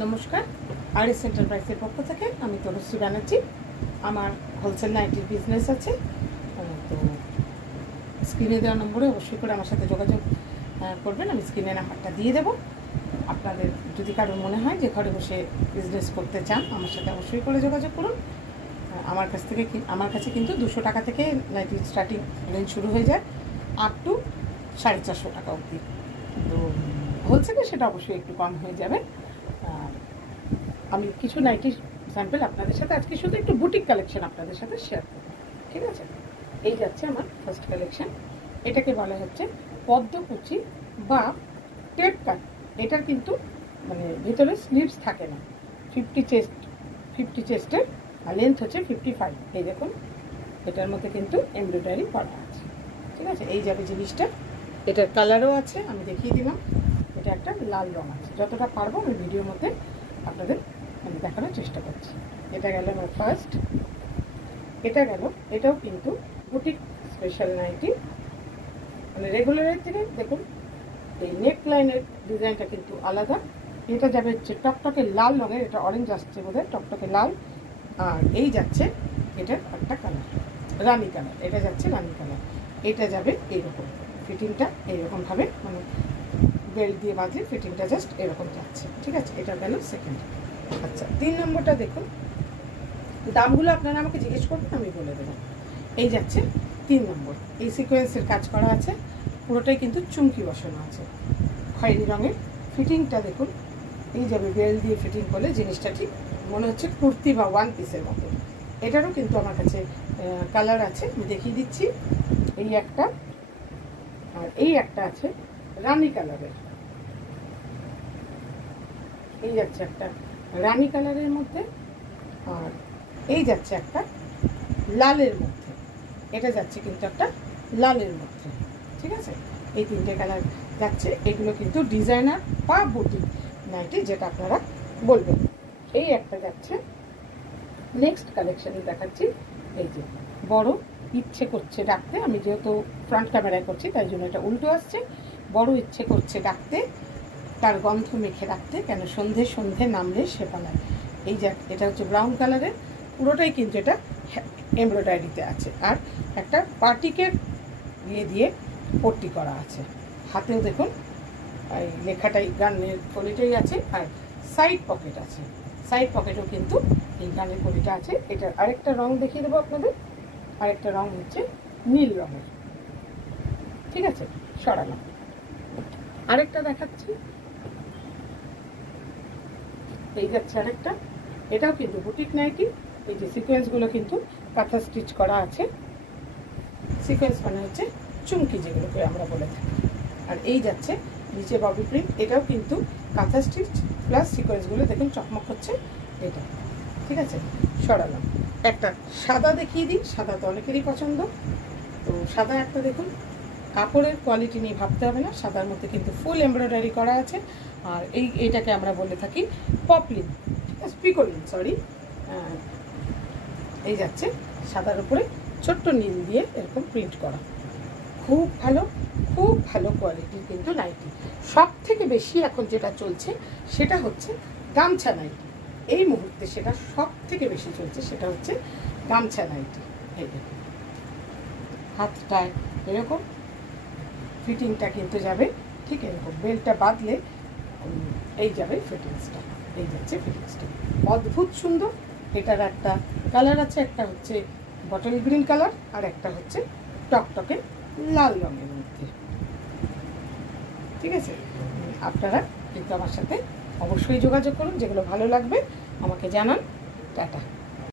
নমস্কার, আরএস এন্টারপ্রাইজের পক্ষ থেকে আমি তনুশ্রী ব্যানার্জি। আমার হোলসেল নাইটির বিজনেস আছে। তো স্ক্রিনে দেওয়া নম্বরে অবশ্যই করে আমার সাথে যোগাযোগ করবেন। আমি স্ক্রিনে নাম্বারটা দিয়ে দেবো। আপনাদের যদি কারোর মনে হয় যে ঘরে বসে বিজনেস করতে চান, আমার সাথে অবশ্যই করে যোগাযোগ করুন। আমার কাছে কিন্তু 200 টাকা থেকে নাইটির স্টার্টিং রেঞ্জ শুরু হয়ে যায় আপ টু 450 টাকা অবধি। তো হোলসেলে সেটা অবশ্যই একটু কম হয়ে যাবে। আমি কিছু নাইটির স্যাম্পল আপনাদের সাথে আজকে শুধু একটু বুটিক কালেকশন আপনাদের সাথে শেয়ার করব, ঠিক আছে? এই যাচ্ছে আমার ফার্স্ট কালেকশন। এটাকে বলা হচ্ছে পদ্মকুচি বা টেপ কাট। এটার কিন্তু মানে ভিতরে স্লিভস থাকে না। 50 চেস্টের আর লেন্থ হচ্ছে 55। এই দেখুন, এটার মধ্যে কিন্তু এমব্রয়ডারি করা আছে, ঠিক আছে? এই যাবে জিনিসটা। এটার কালারও আছে, আমি দেখিয়ে দিলাম। এটা একটা লাল রঙ আছে। যতটা পারবো আমি ভিডিওর মধ্যে আপনাদের আমি দেখানোর চেষ্টা করছি। এটা গেল আমার ফার্স্ট। এটা গেল, এটাও কিন্তু বুটিক স্পেশাল নাইটি। মানে রেগুলারের থেকে দেখুন এই নেক লাইনের ডিজাইনটা কিন্তু আলাদা। এটা যাবে হচ্ছে টকটকে লাল রঙের, এটা অরেঞ্জ আসছে বোধহয়, টকটকে লাল। আর এই যাচ্ছে এটার একটা কালার রানি কালার, এটা যাচ্ছে রানি কালার। এটা যাবে এইরকম, ফিটিংটা এইরকমভাবে মানে বেল্ট দিয়ে বাঁধলে ফিটিংটা জাস্ট এরকম যাচ্ছে, ঠিক আছে? এটা গেল সেকেন্ড। আচ্ছা, 3 নম্বরটা দেখুন। দামগুলো আপনারা আমাকে জিজ্ঞেস করবেন, আমি বলে দেবো। এই যাচ্ছে 3 নম্বর। এই সিকোয়েন্সের কাজ করা আছে, পুরোটাই কিন্তু চুমকি বসানো আছে খয়েরি রঙের। ফিটিংটা দেখুন, এই যাবে বেল্ট দিয়ে ফিটিং করলে জিনিসটা ঠিক মনে হচ্ছে কুর্তি বা ওয়ান পিসের মতো। এটারও কিন্তু আমার কাছে কালার আছে, আমি দেখিয়ে দিচ্ছি। এই একটা আর এই একটা আছে রানি কালারের। এই যাচ্ছে একটা রানি কালারের মধ্যে, আর এই যাচ্ছে একটা লালের মধ্যে। এটা যাচ্ছে কিন্তু একটা লালের মধ্যে, ঠিক আছে? এই 3টে কালার যাচ্ছে। এগুলো কিন্তু ডিজাইনার বা বুটিক নাইটি, যেটা আপনারা বলবেন। এই একটা যাচ্ছে। নেক্সট কালেকশানে দেখাচ্ছি। এই যে বড় ইচ্ছে করছে ডাকতে, আমি যেহেতু ফ্রন্ট ক্যামেরায় করছি তাই জন্য এটা উল্টো আসছে। বড় ইচ্ছে করছে ডাকতে, তার গন্ধ মেখে রাখতে, কেন সন্ধে সন্ধে নামলে সে পালায়। এই যে এটা হচ্ছে ব্রাউন কালারের, পুরোটাই কিন্তু এটা এমব্রয়ডারিতে আছে। আর একটা পার্টিকের দিয়ে পট্টি করা আছে। হাতেও দেখুন এই লেখাটাই গানের কলিটাই আছে, আর সাইড পকেট আছে। সাইড পকেটও কিন্তু এই গানের কলিটা আছে। এটার আরেকটা রং দেখিয়ে দেবো আপনাদের। আরেকটা রং হচ্ছে নীল রঙের, ঠিক আছে? সরালাম। আরেকটা দেখাচ্ছি। এই যাচ্ছে আরেকটা। এটাও কিন্তু বুটিক নাইটি। এই যে সিকোয়েন্সগুলো কিন্তু কাঁথা স্টিচ করা আছে। সিকোয়েন্স মানে হচ্ছে চুমকি, যেগুলোকে আমরা বলে থাকি। আর এই যাচ্ছে নিচে ববি প্রিন্ট। এটাও কিন্তু কাঁথা স্টিচ প্লাস সিকোয়েন্সগুলো দেখুন চকমক হচ্ছে এটা, ঠিক আছে? সরালাম। একটা সাদা দেখিয়ে দিই। সাদা তো অনেকেরই পছন্দ। তো সাদা একটা দেখুন, কাপড়ের কোয়ালিটি নিয়ে ভাবতে হবে না। সাদার মধ্যে কিন্তু ফুল এমব্রয়ডারি করা আছে। আর এইটাকে আমরা বলে থাকি পপলিন, পিকোলিন, সরি। এই যাচ্ছে সাদার উপরে ছোট্ট নীল দিয়ে এরকম প্রিন্ট করা। খুব ভালো কোয়ালিটির কিন্তু নাইটি। সব থেকে বেশি এখন যেটা চলছে সেটা হচ্ছে গামছা নাইটি। এই মুহূর্তে সেটা সব থেকে বেশি চলছে, সেটা হচ্ছে গামছা নাইটি। এই দেখুন, হাতটায় এরকম ফিটিংটা কিন্তু যাবে ঠিক এরকম। বেল্টটা বাঁধলে এই যাবে ফিটিংসটা। এই যাচ্ছে ফিটিংসটা, অদ্ভুত সুন্দর। এটার একটা কালার আছে, একটা হচ্ছে বটল গ্রিন কালার, আর একটা হচ্ছে টকটকে লাল রঙের মধ্যে, ঠিক আছে? আপনারা কিন্তু আমার সাথে অবশ্যই যোগাযোগ করুন। যেগুলো ভালো লাগবে আমাকে জানান। টাটা।